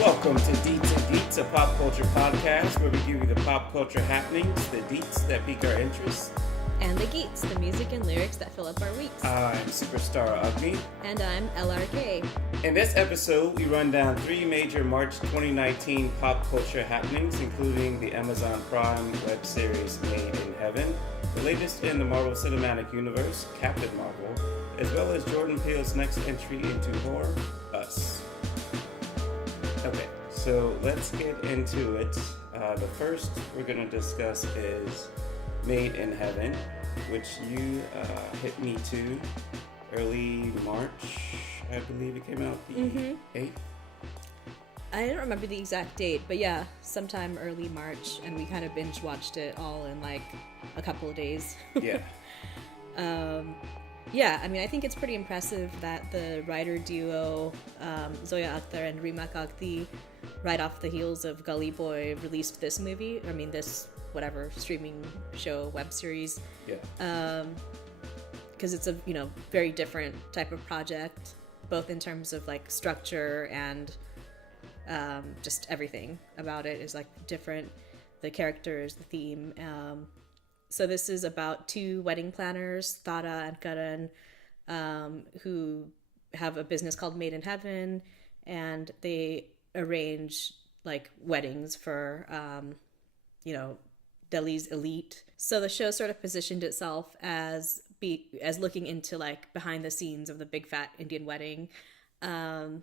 Welcome to Deets and Geets, a pop culture podcast where we give you the pop culture happenings, the deets that pique our interest. And the Geets, the music and lyrics that fill up our weeks. I'm Star Agni. And I'm LRK. In this episode, we run down 3 major March 2019 pop culture happenings, including the Amazon Prime web series Made in Heaven, the latest in the Marvel Cinematic Universe, Captain Marvel, as well as Jordan Peele's next entry into horror, Us. Okay, so let's get into it. The first we're going to discuss is Made in Heaven, which you hit me to early March, I believe it came out the 8th. I don't remember the exact date, but yeah, sometime early March, and we kind of binge watched it all in like a couple of days. Yeah. Yeah, I mean, I think it's pretty impressive that the writer duo, Zoya Akhtar and Rima Kakti, right off the heels of Gully Boy, released this movie. I mean, this whatever streaming show, web series. Yeah. Because it's a very different type of project, both in terms of like structure and just everything about it is like different. The characters, the theme. So this is about 2 wedding planners, Tara and Karan, who have a business called Made in Heaven, and they arrange like weddings for, Delhi's elite. So the show sort of positioned itself as looking into like behind the scenes of the big fat Indian wedding, and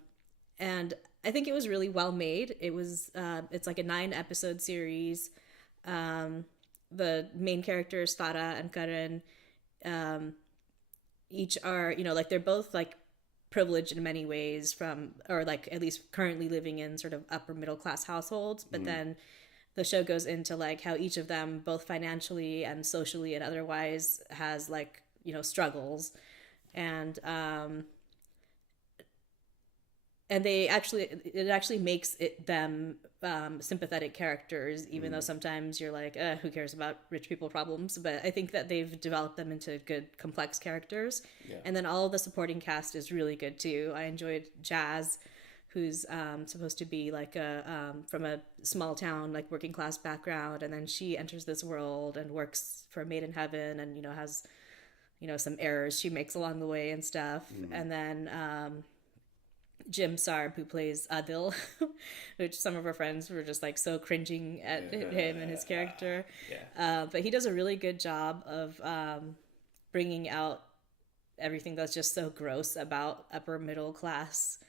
I think it was really well made. It was it's like a 9-episode series. The main characters, Tara and Karan, each are, they're both like privileged in many ways or like at least currently living in sort of upper middle class households. But then the show goes into like how each of them, both financially and socially and otherwise, has like, struggles. And it actually makes them sympathetic characters, even though sometimes you're like, who cares about rich people problems? But I think that they've developed them into good, complex characters. Yeah. And then all of the supporting cast is really good too. I enjoyed Jazz, who's supposed to be like from a small town, like working class background, and then she enters this world and works for Made in Heaven, and has some errors she makes along the way and stuff. And then Jim Sarb, who plays Adil, which some of our friends were just like so cringing at him and his character. Yeah. But he does a really good job of bringing out everything that's just so gross about upper middle class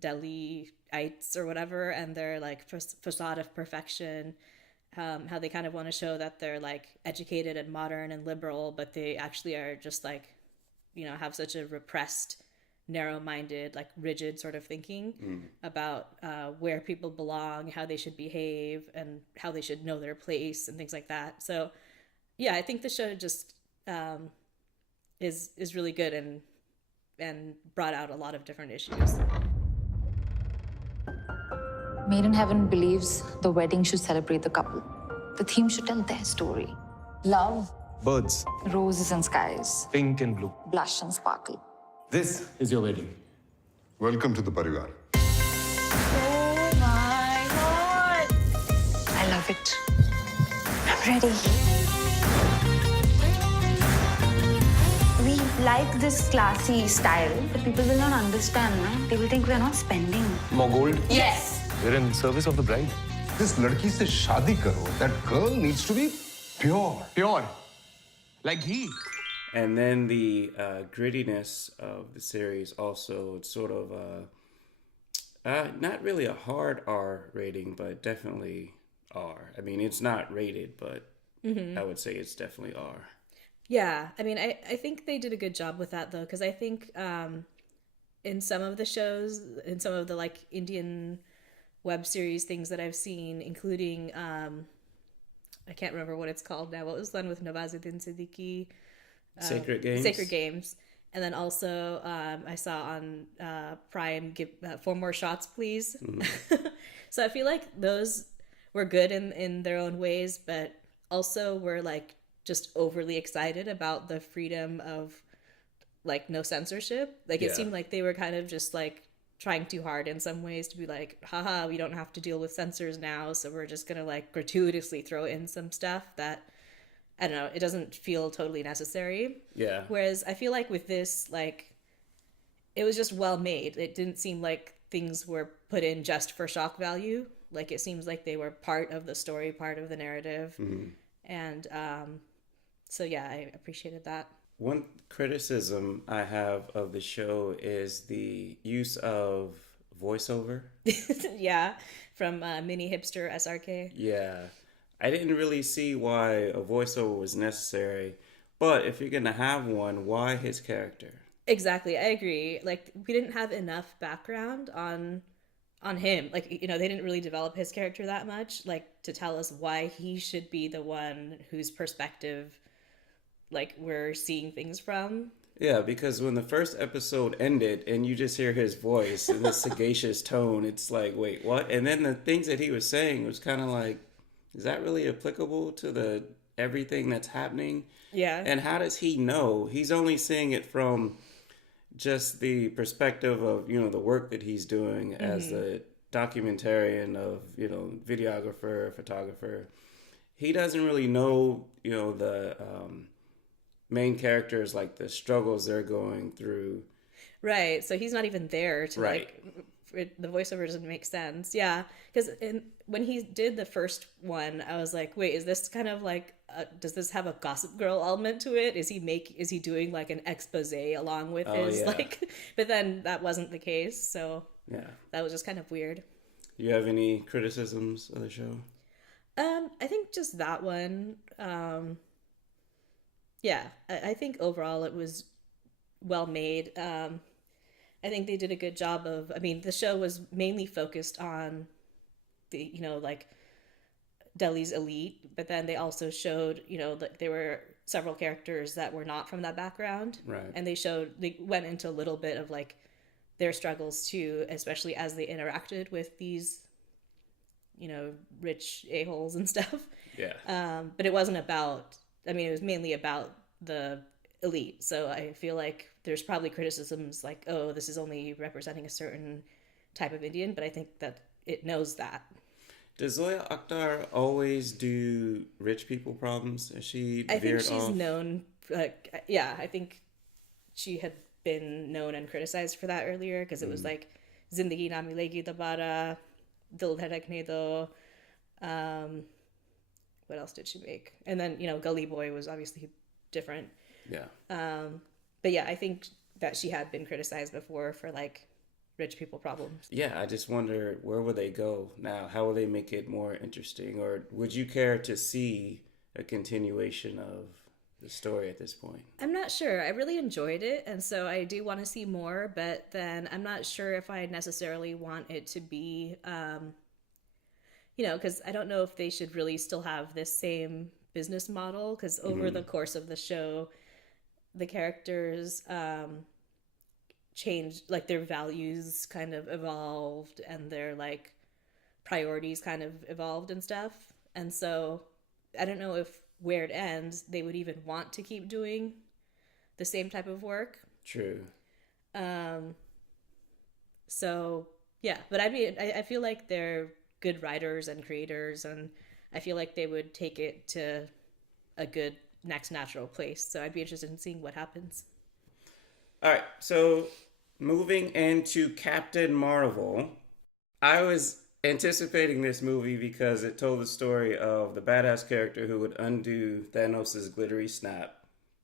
Delhiites or whatever, and their like facade of perfection. How they kind of want to show that they're like educated and modern and liberal, but they actually are just like, have such a repressed, narrow-minded, like rigid sort of thinking about where people belong, how they should behave, and how they should know their place and things like that. So yeah, I think the show just is really good and brought out a lot of different issues. Made in Heaven believes the wedding should celebrate the couple. The theme should tell their story. Love, birds, roses and skies, pink and blue. blush and sparkle. This is your wedding. Welcome to the Parivar. Oh my God! I love it. I'm ready. We like this classy style, but people will not understand, no? They will think we're not spending. More gold? Yes! We're in service of the bride. This ladki se shaadi karo. That girl needs to be pure. Pure. Like he. And then the grittiness of the series also, it's sort of not really a hard R rating, but definitely R. I mean, it's not rated, but I would say it's definitely R. Yeah, I mean, I think they did a good job with that, though, because I think in some of the shows, in some of the like Indian web series things that I've seen, including, I can't remember what it's called now. What was the one with Nawazuddin Siddiqui? Sacred Games. Sacred Games. And then also I saw on Prime, give 4 More Shots, Please. So I feel like those were good in their own ways, but also were like just overly excited about the freedom of like no censorship. Like it seemed like they were kind of just like trying too hard in some ways to be like, haha, we don't have to deal with censors now, so we're just gonna like gratuitously throw in some stuff that, I don't know, it doesn't feel totally necessary. Yeah. Whereas I feel like with this, like, it was just well made. It didn't seem like things were put in just for shock value. Like, it seems like they were part of the story, part of the narrative. And so yeah, I appreciated that. One criticism I have of the show is the use of voiceover. Yeah, from mini hipster SRK. Yeah. I didn't really see why a voiceover was necessary, but if you're going to have one, why his character? Exactly, I agree. Like, we didn't have enough background on him. Like, you know, they didn't really develop his character that much, like, to tell us why he should be the one whose perspective, like, we're seeing things from. Yeah, because when the first episode ended and you just hear his voice in this sagacious tone, it's like, wait, what? And then the things that he was saying was kind of like, is that really applicable to the everything that's happening? Yeah. And how does he know? He's only seeing it from just the perspective of, you know, the work that he's doing as the documentarian of, you know, videographer, photographer. He doesn't really know, you know, the main characters, like the struggles they're going through. Right. So he's not even there to Right. the voiceover doesn't make sense. Yeah. Because when he did the first one, I was like, wait, is this kind of like, does this have a Gossip Girl element to it? Is he doing like an expose along with his yeah. like, but then that wasn't the case. So Yeah. that was just kind of weird. You have any criticisms of the show? I think just that one. Yeah, I think overall it was well made. I think they did a good job of, I mean, the show was mainly focused on the, you know, like Delhi's elite, but then they also showed, you know, that there were several characters that were not from that background. Right. And they went into a little bit of like their struggles too, especially as they interacted with these, you know, rich a-holes and stuff. Yeah. But it wasn't about, I mean, it was mainly about the elite. So I feel like there's probably criticisms like, oh, this is only representing a certain type of Indian, but I think that it knows that. Does Zoya Akhtar always do rich people problems? Is she I think veered she's off? known, yeah, I think she had been known and criticized for that earlier because it was like Zindagi Na Milegi Dobara, Dil Dhadakne Do. What else did she make? And then, you know, Gully Boy was obviously different. Yeah. But yeah, I think that she had been criticized before for like rich people problems. Yeah, I just wonder, where will they go now? How will they make it more interesting? Or would you care to see a continuation of the story at this point? I'm not sure. I really enjoyed it, and so I do want to see more, but then I'm not sure if I necessarily want it to be, you know, because I don't know if they should really still have this same business model, because over the course of the show, the characters changed, like their values kind of evolved and their like priorities kind of evolved and stuff. And so I don't know if where it ends, they would even want to keep doing the same type of work. True. So yeah, but I feel like they're good writers and creators, and I feel like they would take it to a good next natural place. So I'd be interested in seeing what happens. All right, so moving into Captain Marvel, I was anticipating this movie because it told the story of the badass character who would undo Thanos' glittery snap,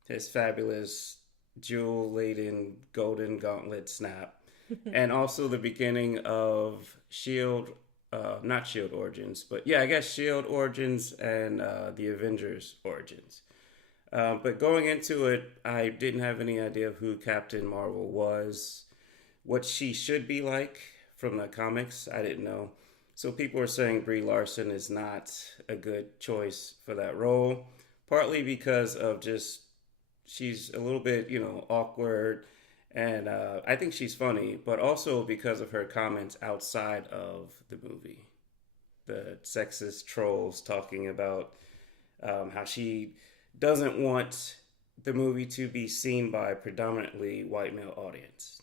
his fabulous jewel-laden golden gauntlet snap, and also the beginning of S.H.I.E.L.D., not S.H.I.E.L.D. Origins, but yeah, I guess S.H.I.E.L.D. Origins and the Avengers Origins. But going into it, I didn't have any idea of who Captain Marvel was, what she should be like from the comics. I didn't know. So people are saying Brie Larson is not a good choice for that role, partly because of just, she's a little bit, you know, awkward, and I think she's funny, but also because of her comments outside of the movie. The sexist trolls talking about how she doesn't want the movie to be seen by a predominantly white male audience.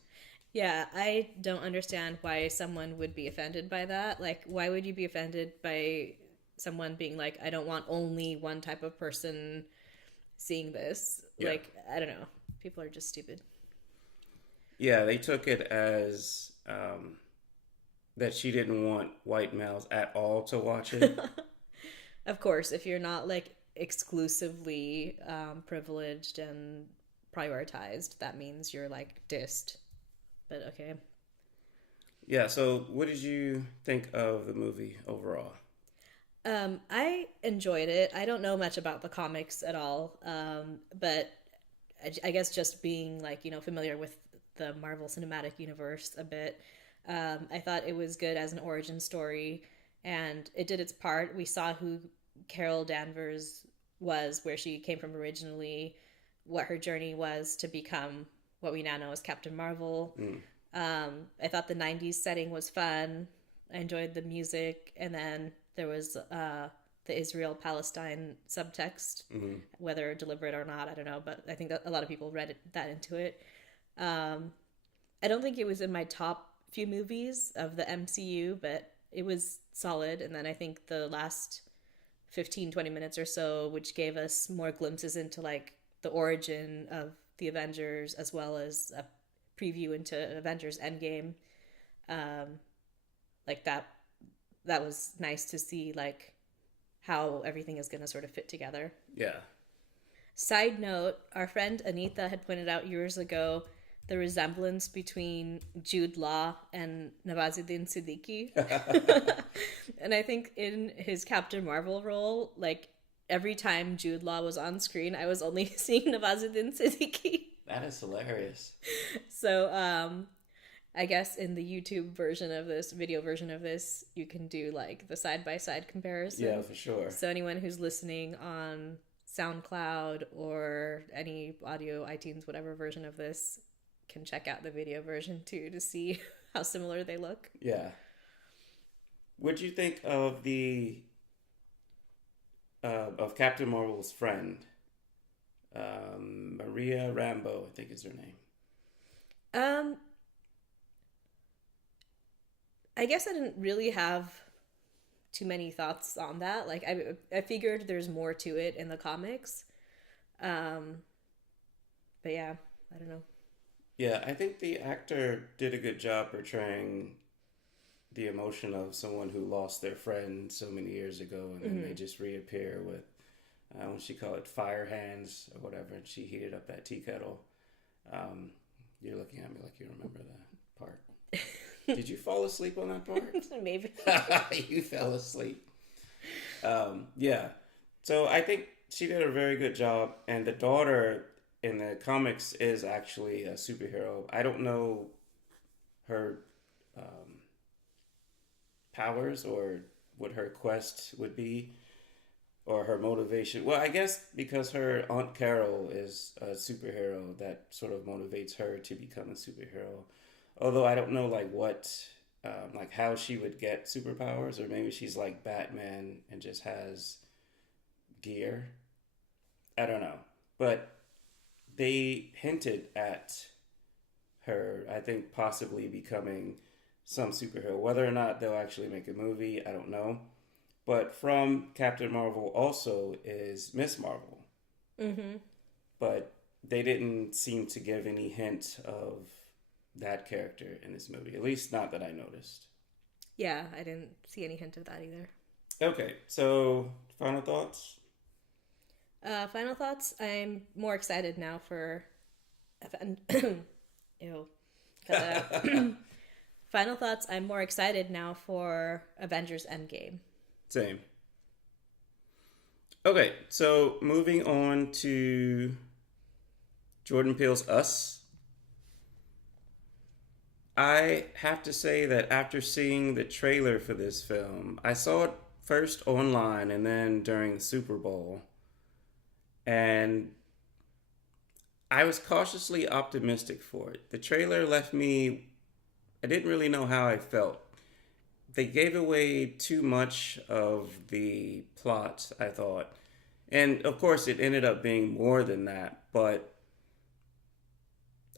Yeah, I don't understand why someone would be offended by that. Like, why would you be offended by someone being like, I don't want only one type of person seeing this? Yeah. Like, I don't know. People are just stupid. Yeah, they took it as that she didn't want white males at all to watch it. Of course, if you're not like exclusively privileged and prioritized, that means you're like dissed. But okay. Yeah, so what did you think of the movie overall? I enjoyed it. I don't know much about the comics at all, but I guess just being like, you know, familiar with the Marvel Cinematic Universe a bit, I thought it was good as an origin story, and it did its part. We saw who Carol Danvers was, where she came from originally, what her journey was to become what we now know as Captain Marvel. I thought the 90s setting was fun. I enjoyed the music, and then there was the Israel-Palestine subtext, whether deliberate or not, I don't know, but I think that a lot of people read that into it. I don't think it was in my top few movies of the MCU, but it was solid. And then I think the last 15-20 minutes or so, which gave us more glimpses into like the origin of the Avengers, as well as a preview into Avengers Endgame, like that was nice to see, like how everything is going to sort of fit together. Yeah. Side note, our friend Anita had pointed out years ago the resemblance between Jude Law and Nawazuddin Siddiqui. And I think in his Captain Marvel role, like every time Jude Law was on screen, I was only seeing Nawazuddin Siddiqui. That is hilarious. So I guess in the YouTube version of this, video version of this, you can do like the side-by-side comparison. Yeah, for sure. So anyone who's listening on SoundCloud or any audio, iTunes, whatever version of this, can check out the video version too to see how similar they look. Yeah. What'd you think of the of Captain Marvel's friend, Maria Rambeau, I think is her name? I guess I didn't really have too many thoughts on that. Like I figured there's more to it in the comics. But yeah, I don't know. Yeah, I think the actor did a good job portraying the emotion of someone who lost their friend so many years ago, and then they just reappear with, what she called it, fire hands or whatever, and she heated up that tea kettle. You're looking at me like you remember that part. Did you fall asleep on that part? Maybe. You fell asleep. Yeah. So I think she did a very good job, and the daughter in the comics is actually a superhero. I don't know her powers or what her quest would be or her motivation. Well, I guess because her Aunt Carol is a superhero, that sort of motivates her to become a superhero. Although I don't know like what, like how she would get superpowers, or maybe she's like Batman and just has gear. I don't know. But they hinted at her, I think, possibly becoming some superhero. Whether or not they'll actually make a movie, I don't know. But from Captain Marvel also is Miss Marvel. Mm-hmm. But they didn't seem to give any hint of that character in this movie. At least not that I noticed. Yeah, I didn't see any hint of that either. Okay, so final thoughts? Final thoughts. I'm more excited now for Ew. Final thoughts. I'm more excited now for Avengers Endgame. Same. Okay, so moving on to Jordan Peele's Us. I have to say that after seeing the trailer for this film, I saw it first online and then during the Super Bowl. And I was cautiously optimistic for it. The trailer left me, I didn't really know how I felt. They gave away too much of the plot, I thought. And of course, it ended up being more than that. But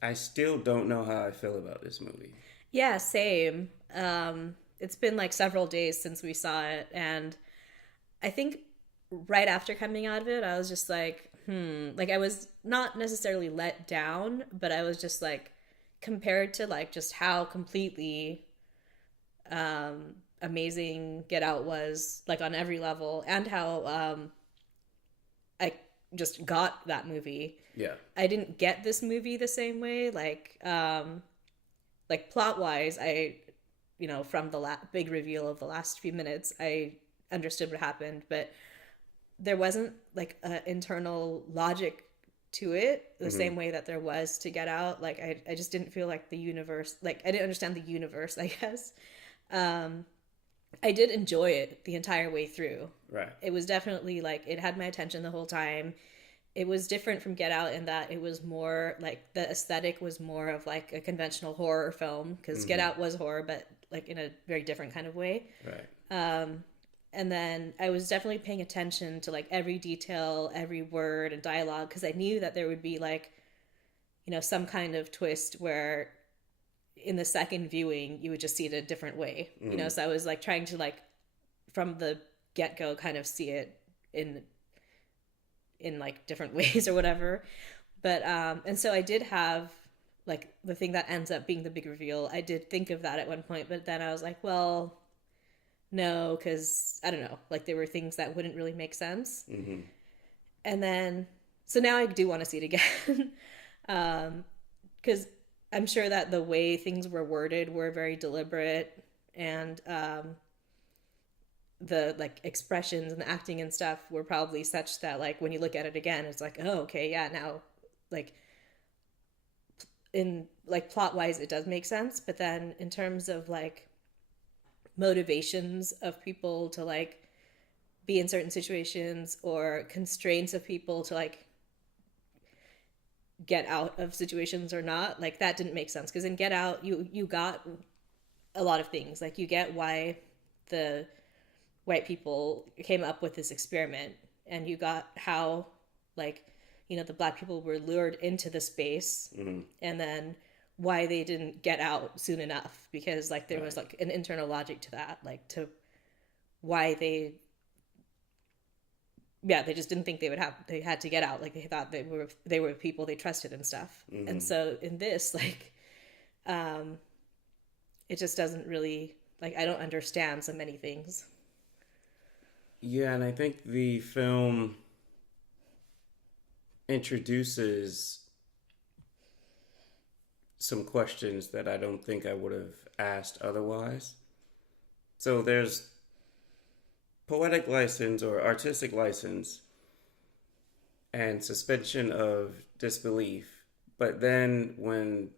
I still don't know how I feel about this movie. Yeah, same. It's been like several days since we saw it, and I think right after coming out of it, I was just like, like I was not necessarily let down, but I was just like, compared to like just how completely amazing Get Out was, like on every level, and how I just got that movie. Yeah. I didn't get this movie the same way, like plot wise. I, from the big reveal of the last few minutes, I understood what happened, but there wasn't like an internal logic to it the same way that there was to Get Out. Like I just didn't feel like the universe, like I didn't understand the universe, I guess. I did enjoy it the entire way through. Right. It was definitely like, it had my attention the whole time. It was different from Get Out in that it was more like, the aesthetic was more of like a conventional horror film, because Get Out was horror, but like in a very different kind of way. Right. And then I was definitely paying attention to like every detail, every word and dialogue, because I knew that there would be like, some kind of twist where in the second viewing you would just see it a different way. So I was like trying to like from the get-go kind of see it in like different ways or whatever. But and so I did have like the thing that ends up being the big reveal. I did think of that at one point, but then I was like, well, no, because I don't know, like there were things that wouldn't really make sense. And then so now I do want to see it again. Because I'm sure that the way things were worded were very deliberate, and the like expressions and the acting and stuff were probably such that like when you look at it again, it's like, oh, okay, yeah, now like in like plot wise it does make sense. But then in terms of like motivations of people to like be in certain situations, or constraints of people to like get out of situations or not, like that didn't make sense. Because in Get Out you got a lot of things, like you get why the white people came up with this experiment, and you got how like the black people were lured into the space, and then why they didn't get out soon enough, because like there was like an internal logic to that, like to why they just didn't think they had to get out. Like they thought they were people they trusted and stuff. And so in this, like it just doesn't really, like I don't understand so many things. Yeah, and I think the film introduces some questions that I don't think I would have asked otherwise. So there's poetic license or artistic license and suspension of disbelief. But then when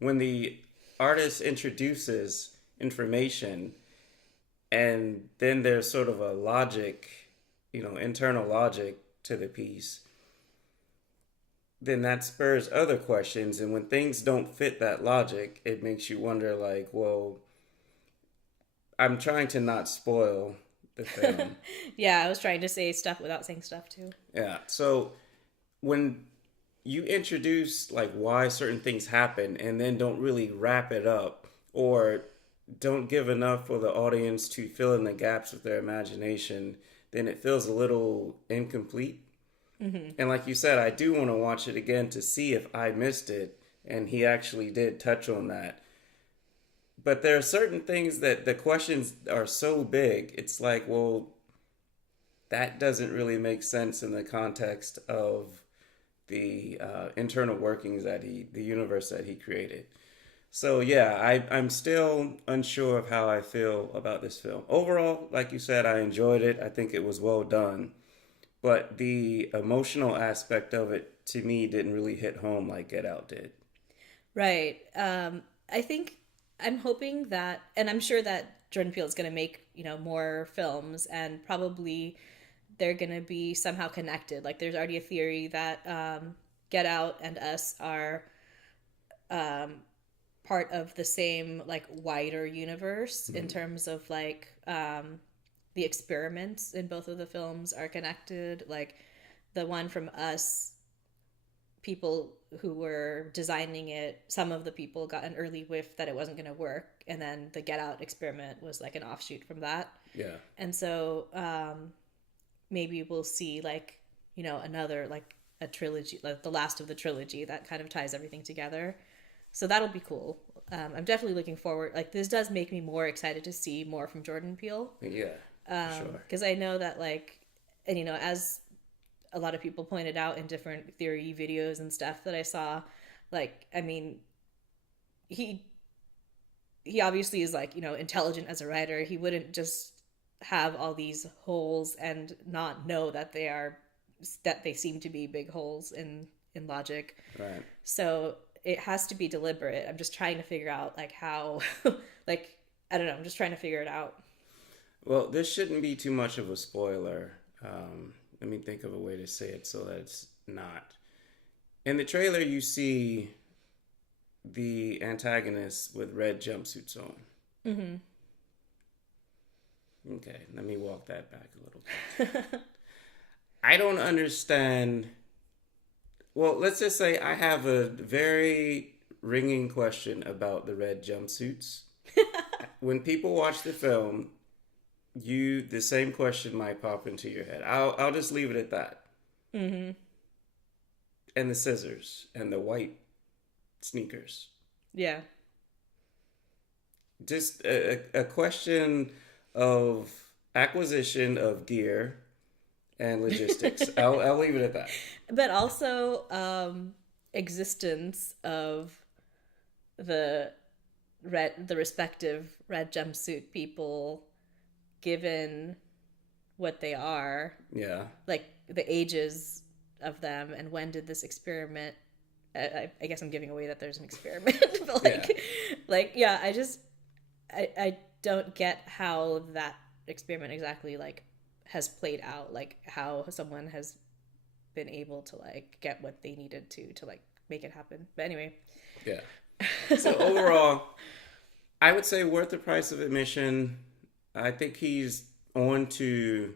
the artist introduces information, and then there's sort of a logic, internal logic to the piece, then that spurs other questions. And when things don't fit that logic, it makes you wonder, like, well, I'm trying to not spoil the film. Yeah, I was trying to say stuff without saying stuff too. Yeah. So when you introduce like why certain things happen and then don't really wrap it up, or don't give enough for the audience to fill in the gaps with their imagination, then it feels a little incomplete. And like you said, I do want to watch it again to see if I missed it, and he actually did touch on that. But there are certain things that the questions are so big, it's like, well, that doesn't really make sense in the context of the internal workings the universe that he created. So yeah, I'm still unsure of how I feel about this film. Overall, like you said, I enjoyed it. I think it was well done. But the emotional aspect of it, to me, didn't really hit home like Get Out did. Right. I think I'm hoping that, and I'm sure that Jordan Peele is going to make, more films, and probably they're going to be somehow connected. Like there's already a theory that Get Out and Us are part of the same like wider universe, in terms of like the experiments in both of the films are connected. Like the one from Us, people who were designing it, some of the people got an early whiff that it wasn't going to work, and then the Get Out experiment was like an offshoot from that. Yeah. And so maybe we'll see like, you know, another like a trilogy, like the last of the trilogy that kind of ties everything together. So that'll be cool. I'm definitely looking forward. Like, this does make me more excited to see more from Jordan Peele. Yeah, sure. Because I know that, like, and, you know, as a lot of people pointed out in different theory videos and stuff that I saw, like, I mean, he obviously is, like, you know, intelligent as a writer. He wouldn't just have all these holes and not know that they seem to be big holes in logic. Right. So it has to be deliberate. I'm just trying to figure out, like, how, like, I don't know. I'm just trying to figure it out. Well, this shouldn't be too much of a spoiler. Let me think of a way to say it so that it's not. In the trailer, you see the antagonist with red jumpsuits on. Mm-hmm. Okay, let me walk that back a little bit. I don't understand. Well, let's just say I have a very ringing question about the red jumpsuits. When people watch the film, the same question might pop into your head. I'll just leave it at that. Mm-hmm. And the scissors and the white sneakers. Yeah. Just a question of acquisition of gear and logistics. I'll leave it at that. But also existence of the respective red jumpsuit people, given what they are. Yeah. Like the ages of them, and when did this experiment? I guess I'm giving away that there's an experiment, but I don't get how that experiment exactly like has played out, like how someone has been able to like get what they needed to like make it happen. But anyway. Yeah. So overall, I would say worth the price of admission. I think he's on to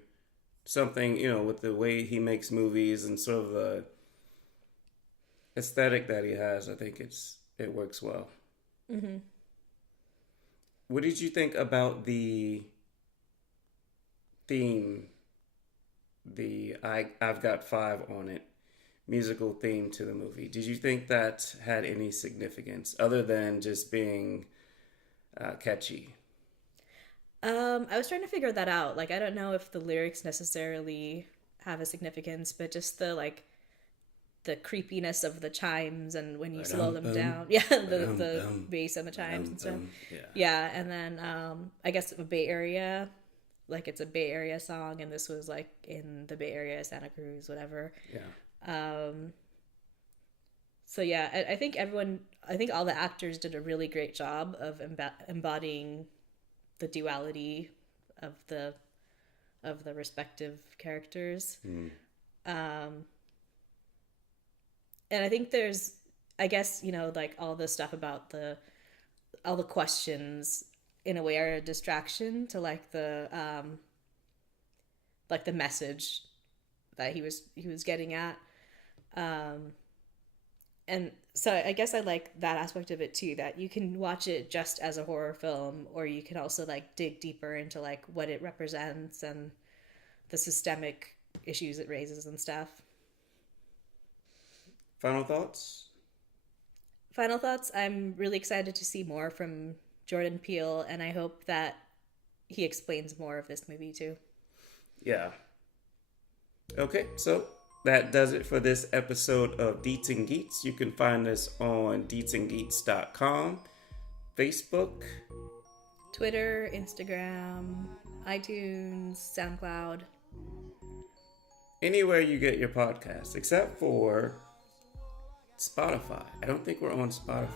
something, you know, with the way he makes movies and sort of the aesthetic that he has. I think it works well. Mm-hmm. What did you think about the theme, the I've Got 5 on it musical theme to the movie? Did you think that had any significance other than just being catchy? I was trying to figure that out. Like, I don't know if the lyrics necessarily have a significance, but just the creepiness of the chimes and when you slow them down. Yeah, the bass and the chimes and stuff. Yeah, and then I guess a Bay Area, like it's a Bay Area song, and this was like in the Bay Area, Santa Cruz, whatever. Yeah. So yeah, I think all the actors did a really great job of embodying the duality of the respective characters. And I think there's, I guess, you know, like all the stuff about all the questions in a way are a distraction to like the message that he was getting at. And so I guess I like that aspect of it too, that you can watch it just as a horror film, or you can also like dig deeper into like what it represents and the systemic issues it raises and stuff. Final thoughts? I'm really excited to see more from Jordan Peele, and I hope that he explains more of this movie too. Yeah. Okay, so that does it for this episode of Deets and Geets. You can find us on deetsandgeets.com, Facebook, Twitter, Instagram, iTunes, SoundCloud. Anywhere you get your podcasts, except for Spotify. I don't think we're on Spotify.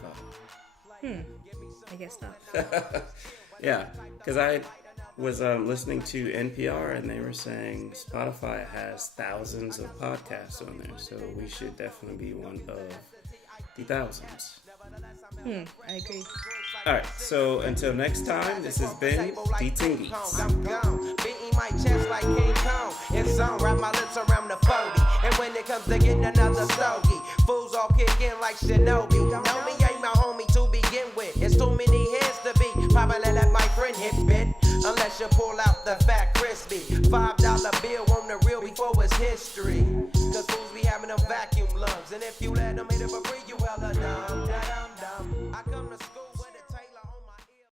I guess not. Yeah, because I was listening to NPR and they were saying Spotify has thousands of podcasts on there, so we should definitely be one of the thousands. I agree. All right, so until next time, this has been Deets and Geets. Beating my chest like King Kong. In zone, wrap my lips around the 40. And comes to getting another stogie. Fools all kick in like Shinobi. Know me ain't my homie to begin with. It's too many hands to be. Probably let my friend hit bit. Unless you pull out the fat crispy $5 bill on the real before it's history. Cause fools be having them vacuum lungs. And if you let them hit it for free, you hella dumb.